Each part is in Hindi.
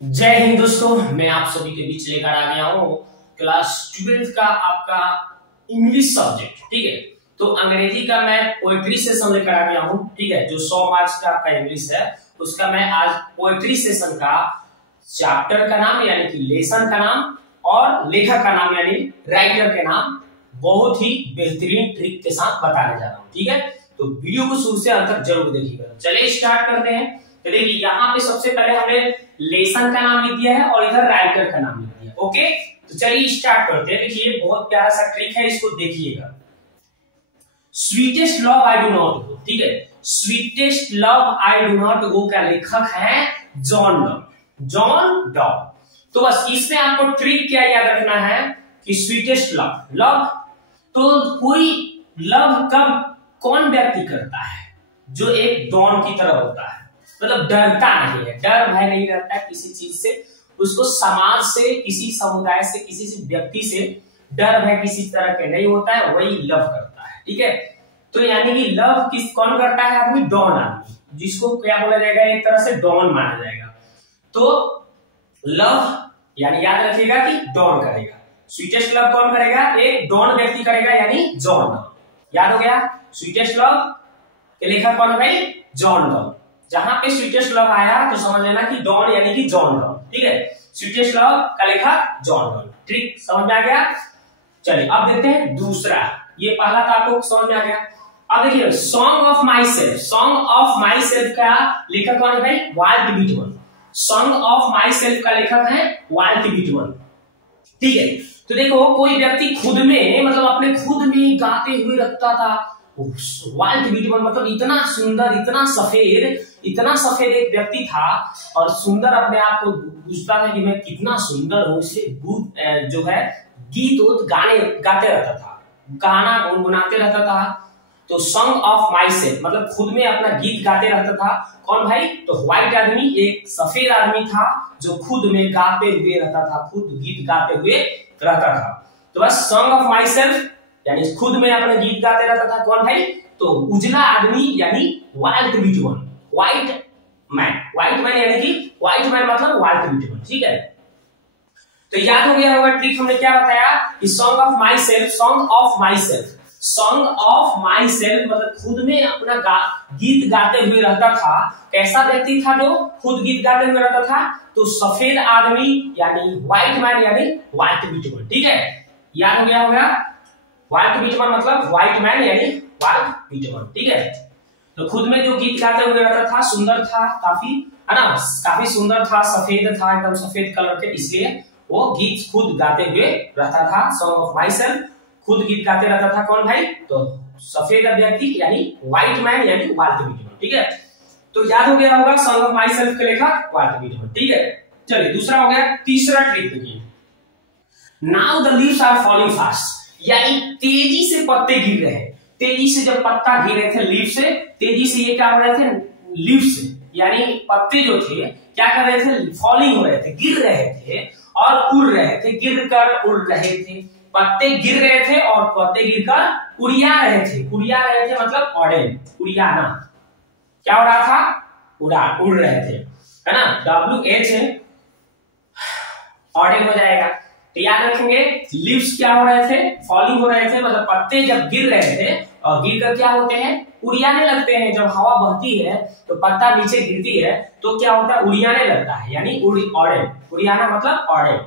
जय हिंद दोस्तों, मैं आप सभी के बीच लेकर आ गया हूँ क्लास 12th का आपका इंग्लिश सब्जेक्ट। ठीक है, तो अंग्रेजी का मैं पोएट्री सेशन लेकर आ गया हूँ। ठीक है, जो 100 मार्क्स का आपका इंग्लिश है उसका मैं आज पोएट्री सेशन का चैप्टर का नाम यानी कि लेसन का नाम और लेखक का नाम यानी राइटर के नाम बहुत ही बेहतरीन ट्रिक के साथ बताने जा रहा हूँ। ठीक है, तो वीडियो को शुरू से अंत तक जरूर देखिएगा। चलिए स्टार्ट करते हैं। तो देखिए यहाँ पे सबसे पहले हमने लेसन का नाम लिख दिया है और इधर राइटर का नाम लिख दिया। ओके, तो चलिए स्टार्ट करते हैं। देखिए बहुत प्यारा सा ट्रिक है, इसको देखिएगा। Sweetest love I do not go. ठीक है, sweetest love I do not go का लेखक है जॉन डॉ। जॉन डॉ। तो बस इसमें आपको ट्रिक क्या याद रखना है कि स्वीटेस्ट लव तो कोई लव कब कौन व्यक्ति करता है जो एक डॉन की तरह होता है, मतलब डरता नहीं है, डर भय नहीं रहता है किसी चीज से, उसको समाज से, किसी समुदाय से, किसी से व्यक्ति से डर भय किसी तरह के नहीं होता है, वही लव करता है। ठीक है, तो यानी कि लव कौन करता है? आदमी डॉन आदमी, जिसको क्या बोला जाएगा, एक तरह से डॉन माना जाएगा। तो लव यानी याद रखिएगा कि डॉन करेगा। स्वीटेस्ट लव कौन करेगा? एक डॉन व्यक्ति करेगा यानी जॉन डॉ। याद हो गया? स्वीटेस्ट लव के लेखक कौन है भाई? जॉन डॉ। जहां पे स्वीटेस्ट लव आया तो समझ लेना कि डॉन यानी कि जॉन डॉ। ठीक है, स्वीटेस्ट लव का लेखक जॉन डॉ। ट्रिक समझ में आ गया? चलिए अब देखते हैं दूसरा। ये पहला था आपको समझ में आ गया। अब देखिए song of myself. Song of myself का लेखक कौन है भाई? Walt Whitman. Song of myself का लेखक है वाल्ट व्हिटमन। ठीक है, तो देखो कोई व्यक्ति खुद में, मतलब अपने खुद में गाते हुए रखता था। वाल्ट व्हिटमन मतलब इतना सुंदर, इतना सफेद एक व्यक्ति था और सुंदर अपने आप को पूछता था कि मैं कितना सुंदर हूं। इसलिए जो है गीत गाते रहता था, गाना गुनगुनाते रहता था। तो सॉन्ग ऑफ माई सेल्फ मतलब खुद में अपना गीत गाते रहता था। कौन भाई? तो व्हाइट आदमी, एक सफेद आदमी था जो खुद में गाते हुए रहता था, खुद गीत गाते हुए रहता था। तो बस सॉन्ग ऑफ माई सेल्फ यानी खुद में अपना गीत गाते रहता था। कौन भाई? तो उजला आदमी यानी वाल्ट व्हिटमन। व्हाइट मैन यानी कि व्हाइट मैन मतलब वाल्ट व्हिटमन। ठीक है, तो याद हो गया होगा ट्रिक हमने क्या बताया कि song of myself. Song of myself, song of my self मतलब खुद में अपना गीत गाते हुए रहता था। कैसा व्यक्ति था जो खुद गीत गाते हुए रहता था? तो सफेद आदमी यानी व्हाइट मैन यानी वाल्ट व्हिटमन। ठीक है, याद हो गया होगा? वाल्ट व्हिटमन मतलब व्हाइट मैन यानी वाल्ट व्हिटमन। ठीक है, तो खुद में जो गीत गाते हुए रहता था, सुंदर था काफी, है ना, काफी सुंदर था, सफेद था, एकदम सफेद कलर के, इसलिए वो गीत खुद गाते हुए रहता था। सॉन्ग ऑफ माई सेल्फ, खुद गीत गाते रहता था। कौन भाई? तो सफेद व्यक्ति यानी व्हाइट मैन यानी वाल्ट व्हिटमन। ठीक है, तो याद हो गया होगा सॉन्ग ऑफ माई सेल्फ के लेखक वाल्ट व्हिटमन। ठीक है, चलिए दूसरा हो गया। तीसरा ट्रिक देखिए, now the leaves are falling fast यानी तेजी से पत्ते गिर रहे हैं। तेजी से जब पत्ता गिर रहे थे लीफ से, तेजी से ये क्या हो रहे थे? लीफ से यानी पत्ते जो थे क्या कर रहे थे? फॉलिंग हो रहे थे, गिर रहे थे और उड़ रहे थे, गिर कर उड़ रहे थे। पत्ते गिर रहे थे और पत्ते गिरकर उड़िया रहे थे। उड़िया रहे थे मतलब ऑडेन, उड़ियाना। क्या हो रहा था? उड़ रहे थे, है ना। WH ऑडेन हो जाएगा। तो याद रखेंगे लीव्स क्या हो रहे थे? फॉलिंग हो रहे थे, मतलब पत्ते जब गिर रहे थे और गिर कर क्या होते हैं? उड़ियाने लगते हैं। जब हवा बहती है तो पत्ता नीचे गिरती है तो क्या होता है? उड़ियाने लगता है यानी ऑडेन। उड़ियाना मतलब ऑडेन।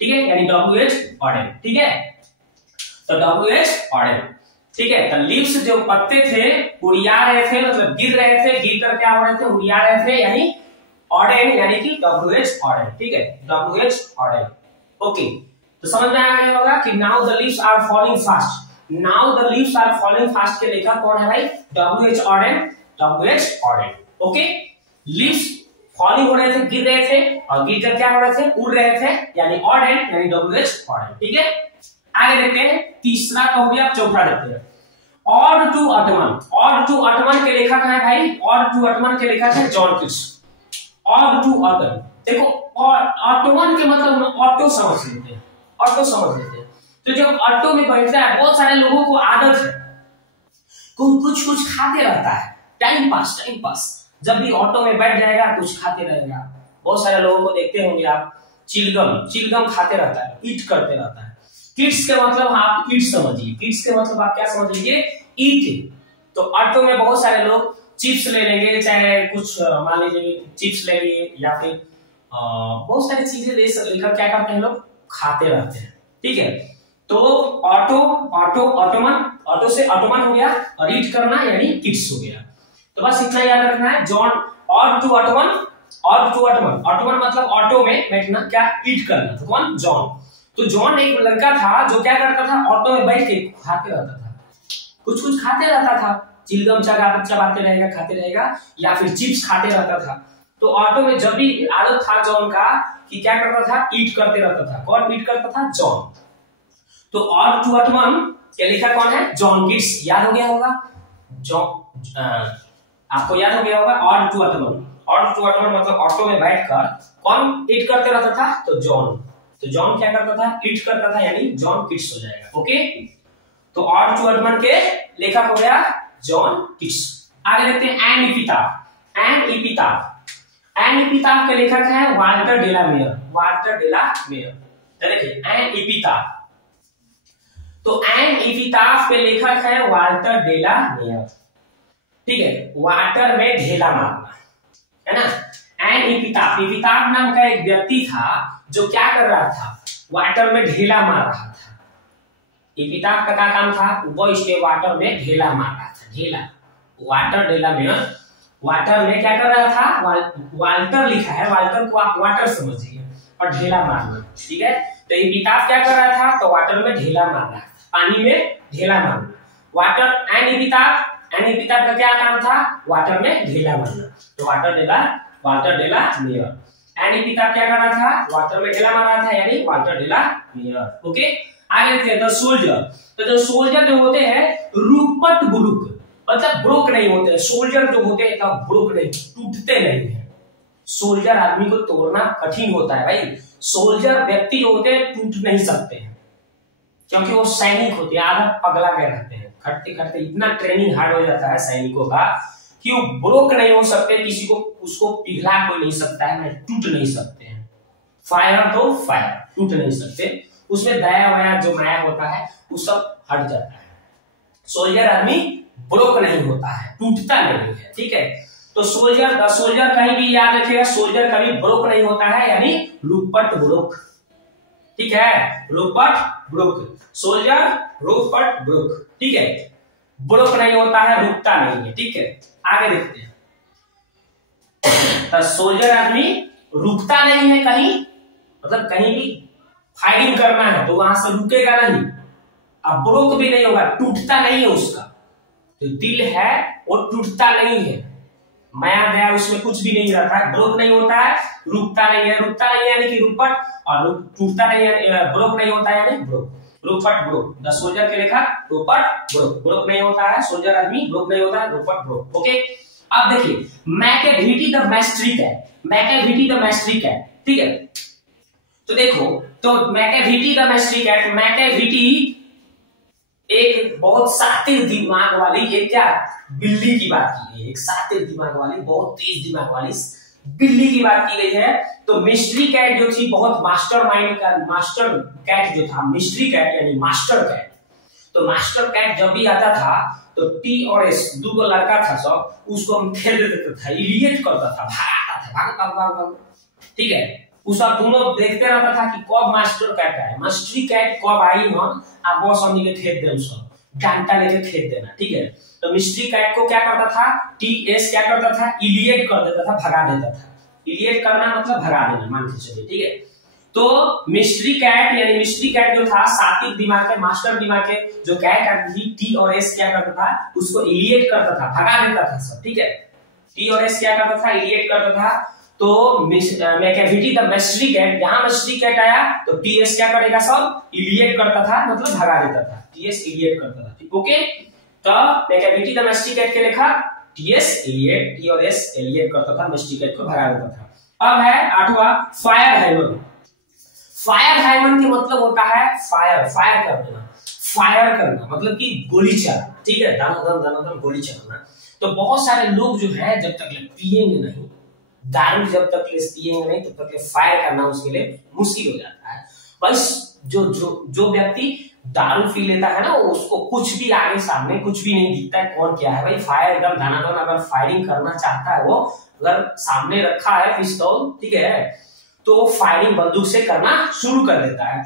ठीक है, यानी WH ऑडेन। ठीक है, तो WH ऑडेन। ठीक है, तो लीव्स जो पत्ते थे उड़िया रहे थे, मतलब गिर रहे थे, गिर कर क्या हो रहे थे? उड़िया रहे थे यानी ऑडेन यानी कि WH ऑडेन। ठीक है, WH ऑडेन। ओके, तो समझ में आ गया होगा कि now the leaves are falling fast. Now the leaves are falling fast के लेखक कौन है भाई? WH Auden. WH Auden. Okay, leaves falling हो रहे थे, गिर रहे थे और गिर कर क्या हो रहे थे? उड़ रहे थे यानी ऑडेन यानी WH ऑडेन। ठीक है, आगे देखते हैं। तीसरा का हो गया, चौथा देखते हैं। Ode to autumn. Ode to autumn के लेखक है भाई, ऑड टू अटमन के लेखक है जॉन कीट्स। ऑड टू अटमन, देखो ऑटोमन के मतलब ऑटो समझ लेते हैं, ऑटो समझ लेते हैं। तो जब ऑटो में बैठता है, बहुत सारे लोगों को आदत है कुछ खाते रहता है, टाइम पास। जब भी ऑटो में बैठ जाएगा कुछ खाते रहेगा, बहुत सारे लोगों को देखते होंगे आप, चिलगम खाते रहता है, ईट करते रहता है। किड्स के मतलब आप ईट समझिए, किड्स के मतलब आप क्या समझ लीजिए, ईट। तो ऑटो में बहुत सारे लोग चिप्स ले लेंगे, चाहे कुछ मान लीजिए चिप्स ले लिए या फिर बहुत सारी चीजें लेकर क्या करते हैं लोग, खाते रहते हैं। ठीक है, तो ऑटो से ऑटोमन हो गया, और ईट करना यानी किड्स हो गया। तो बस इतना याद रखना है, जॉन और टू ऑटोमन मतलब ऑटो में बैठना, क्या ईट करना, तो कौन, जॉन। तो जॉन एक लड़का था जो क्या करता था, ऑटो में बैठ के खाते रहता था, कुछ खाते रहता था, चिलगम चबाते रहेगा, खाते रहेगा, या फिर चिप्स खाते रहता था। तो ऑटो में जब भी आदत था जॉन का कि क्या करता था, ईट करते रहता था। कौन ईट करता था, जॉन। तो और टू ऑटोमन क्या लिखा कौन है, जॉन किड्स। याद हो गया होगा, आपको याद हो गया होगा, और टू ऑटोमन मतलब ऑटो में बैठकर कौन ईट करते रहता था, तो जॉन। तो जॉन क्या करता था, ईट करता था, यानी जॉन किड्स हो जाएगा। ओके, तो और टू ऑटोमन के लेखक हो गया जॉन किड्स। आगे देखते हैं एन इपिताफ के लेखक है वाल्टर डेला मेयर। देखिए एन इपिताफ के लेखक है वाल्टर डेला मेयर। ठीक है, वाटर में ढेला मारना, है ना। एन इपिताफ नाम का एक व्यक्ति था जो क्या कर रहा था, वाटर में ढेला मार रहा था। इपिताफ का क्या काम था, वो इसके वाटर में ढेला मार रहा था, ढेला, वाटर डेला मेयर। वाटर में क्या कर रहा था, वाल्टर लिखा है, वाल्टर को आप वाटर समझिए, और ढेला मारना। ठीक है, तो इपिताफ क्या कर रहा था, तो वाटर में ढेला मार रहा था, पानी में ढेला मारना। वाटर एन इपिताफ का क्या काम था, वाटर में ढेला मारना। तो वाटर डेला मेयर। एन इपिताफ क्या कर रहा था, वाटर में ढेला मार रहा था, यानी वाटर डेला मेयर। ओके, आगे देखते हैं द सोल्जर। तो जो सोल्जर जो होते हैं रुपट बुरुक, मतलब ब्रोक नहीं होते। सोल्जर जो होते हैं ब्रोक नहीं, टूटते नहीं है। सोल्जर आदमी को तोड़ना कठिन होता है भाई। सोल्जर व्यक्ति जो होते हैं टूट नहीं सकते हैं, क्योंकि वो सैनिक होते हैं, आधा पगला के रहते हैं, खटते खटते इतना ट्रेनिंग हार्ड हो जाता है सैनिकों का कि वो ब्रोक नहीं हो सकते, किसी को उसको पिघला कोई नहीं सकता है, टूट नहीं सकते हैं। फायर तो फायर, टूट नहीं सकते, उसमें दया वया जो माया होता है वो सब हट जाता है। सोल्जर आदमी ब्रोक नहीं होता है, टूटता नहीं है। ठीक है, तो सोल्जर कहीं भी याद रखिएगा, सोल्जर कभी ब्रोक नहीं होता है, यानी रुपट ब्रोक। ठीक है, रुपट ब्रोक, सोल्जर रुपट ब्रोक। ठीक है, ब्रोक नहीं होता है, रुकता नहीं है। ठीक है, आगे देखते हैं। तो सोल्जर आदमी रुकता नहीं है कहीं, मतलब कहीं भी फायरिंग करना है तो वहां से रुकेगा नहीं, अब ब्रोक भी नहीं होगा, टूटता नहीं है उसका जो दिल है, वो टूटता नहीं है, माया दया उसमें कुछ भी नहीं रहता है, ब्रोक नहीं होता है, रुकता नहीं है यानी कि रुपट, और टूटता नहीं है, ब्रोक नहीं होता है यानी ब्रोक, रुपट ब्रोक। द सोल्जर के लेखा रुपट ब्रोक नहीं होता है, सोल्जर आदमी ब्रोक नहीं होता है, रुपट ब्रोक। ओके, अब देखिए मैकेविटी द मैस्ट्री कैट। ठीक है, तो देखो, तो Macavity the mystery cat, Macavity एक बहुत शातिर दिमाग वाली, एक क्या बिल्ली की बात की गई है, एक शातिर दिमाग वाली, बहुत तेज दिमाग वाली बिल्ली की बात की गई है। तो मिस्ट्री कैट जो थी, बहुत मास्टर माइंड का, मास्टर कैट जो था, मिस्ट्री कैट यानी मास्टर कैट। तो मास्टर कैट जब भी आता था तो टी और एस दो लड़का था सब, उसको हम खेल देता था, इरिटेट करता था, भागता था, भाग। ठीक है, उसका दोनों देखते रहता था कि कब मास्टर कैट आए, मास्टरी कैट कब आई, हम आप बस हमनी के खेत दे, उसको डांटा लेके खेत देना। ठीक है, तो मिस्ट्री कैट को क्या करता था, टी एस क्या करता था, इलिएट कर देता था, भगा देता था। इलिएट करना मतलब भगा देना, मान के चलिए। ठीक है, तो मिस्ट्री कैट जो था, सात्विक दिमाग के, मास्टर दिमाग के जो कैट आती थी, टी और एस क्या करता था, उसको इलिएट करता था, भगा देता था सब। ठीक है, टी और एस क्या करता था, इलिएट करता था। तो मैकेविटी द मिस्ट्री कैट, यहां मिस्ट्री कैट आया तो टीएस क्या करेगा, सब इलिएट करता था, मतलब भगा देता था, टीएस इलिएट करता था। ओके, तो मैकेविटी द मिस्ट्री कैट के लेखा टीएस इलिएट, टी और एस इलिएट करता था, मिस्ट्री कैट को भगा देता था। अब है आठवां फायर हाइमन। फायर हाइमन का मतलब होता है फायर करना मतलब कि गोली चलाना। ठीक है, दम गोली चलाना। तो बहुत सारे लोग जो है जब तक पिएंगे नहीं, दारू जब तक पिएंगे नहीं तब तक फायर करना उसके लिए मुश्किल हो जाता है। बस जो जो जो व्यक्ति दारू पी लेता है ना, उसको कुछ भी आगे सामने कुछ भी नहीं दिखता है कौन क्या है भाई। फायर एकदम धनाधन अगर फायरिंग करना चाहता है वो, अगर सामने रखा है पिस्तौल, ठीक है, तो फायरिंग बंदूक से करना शुरू कर देता है,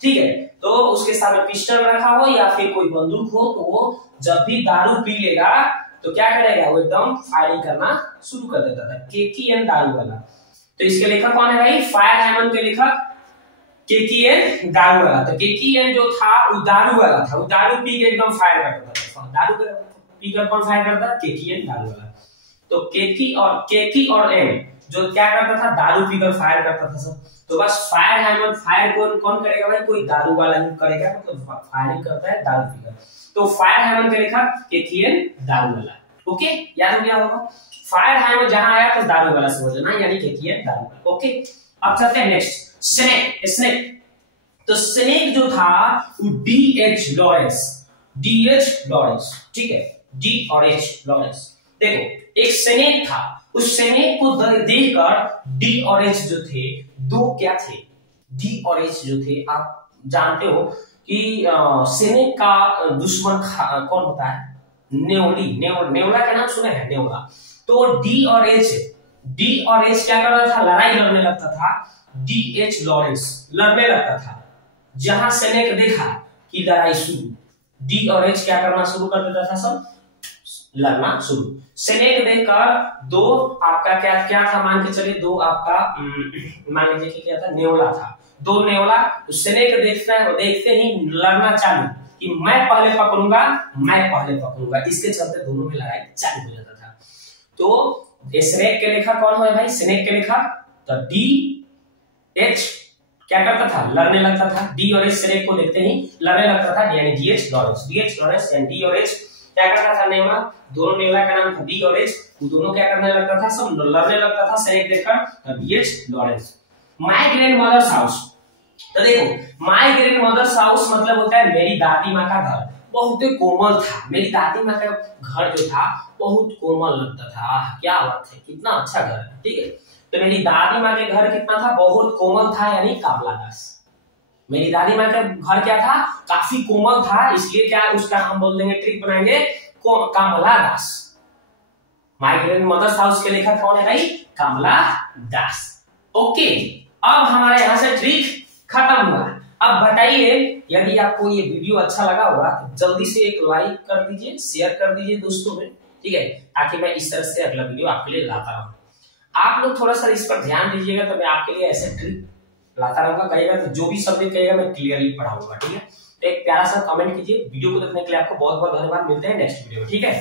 ठीक है। तो उसके सामने पिस्टल रखा हो या फिर कोई बंदूक हो, तो वो जब भी दारू पी लेगा तो क्या करेगा, वो एकदम फायरिंग करना शुरू कर देता था। केकीएन दारू वाला, तो इसके लेखक कौन है भाई, फायर हाइमन के लेखक केकीएन दारू वाला। तो केकीएन जो था वो दारू वाला था, वो दारू पी के एकदम फायर करता था। दारू पीकर कौन फायर करता था, केकीएन दारू वाला। तो केकी और एम जो क्या करता था, दारू पीकर फायर करता था सब। तो बस फायर हाइमन, फायर कौन करेगा भाई, कोई दारू वाला ही करेगा, मतलब फायरिंग करता है दारू पीकर। तो फायर हाइमन के लेखक केकीएन दारू वाला। ओके, याद हो गया होगा। फायर हाइमन जहां आया तो दारू वाला समझ लेना, यानी केकीएन दारू वाला। ओके, अब चलते हैं नेक्स्ट, स्नेक। तो स्नेक जो था वो डीएच लॉरेंस, ठीक है, डी और एच लॉरेंस। देखो एक स्नेक था, उस स्नेक को देखकर डी और एच जो थे, दो क्या थे, डी और एच जो थे, आप जानते हो कि स्नेक का दुश्मन कौन होता है, नेवला का नाम सुने हैं, नेवला। तो डी और एच क्या कर रहा था, लड़ाई लड़ने लगता था। डी एच लॉरेंस लड़ने लगता था, जहां स्नेक देखा कि लड़ाई शुरू, डी और एच क्या करना शुरू कर देता था, सब लड़ना शुरू। स्नेक देखकर दो आपका क्या था, मान के चलिए दो आपका मान लीजिए कि क्या था, नेवला था, दो नेवला। स्नेक देखते ही लड़ना चालू कि मैं पहले पकड़ूंगा, इसके चलते दोनों में लड़ाई चालू हो जाता था। तो स्नेक के लेखक कौन है भाई, स्नेक के लेखक, तो डी एच क्या करता था, लड़ने लगता था। डी और एच स्नेक को देखते ही लड़ने लगता था, यानी डीएच लॉरेंस यानी डी और एच क्या करता था, नेवला, दोनों नेवला का नाम था डी और एच, वो दोनों क्या करने लगता था, सब लड़ने लगता था स्नेक देखकर, DH Lawrence. My grandmother's house, तो देखो माय ग्रैंड मदर्स हाउस मतलब होता है मेरी दादी माँ का घर, बहुत कोमल था। मेरी दादी माँ का घर जो था बहुत कोमल लगता था, क्या बात है, कितना अच्छा घर है, ठीक है। तो मेरी दादी माँ के घर कितना था, बहुत कोमल था, यानी कामलादास। मेरी दादी माँ का घर क्या था, काफी कोमल था, इसलिए क्या उसका हम बोल देंगे, ट्रिक बनाएंगे कामलादास। माय ग्रैंड मदर्स हाउस के लेखक कौन है भाई, कामलादास। ओके, अब हमारे यहाँ से ट्रिक खत्म हुआ। अब बताइए, यदि आपको ये वीडियो अच्छा लगा होगा तो जल्दी से एक लाइक कर दीजिए, शेयर कर दीजिए दोस्तों में, ठीक है, ताकि मैं इस तरह से अगला वीडियो आपके लिए लाता रहूं। आप लोग थोड़ा सा इस पर ध्यान दीजिएगा, तो मैं आपके लिए ऐसे ट्रिक लाता रहूंगा। कहिएगा तो जो भी सब्जेक्ट कहिएगा मैं क्लियरली पढ़ाऊंगा, ठीक है। तो एक प्यारा सा कमेंट कीजिए। वीडियो को देखने के लिए आपको बहुत बहुत धन्यवाद। मिलते हैं नेक्स्ट वीडियो में, ठीक है।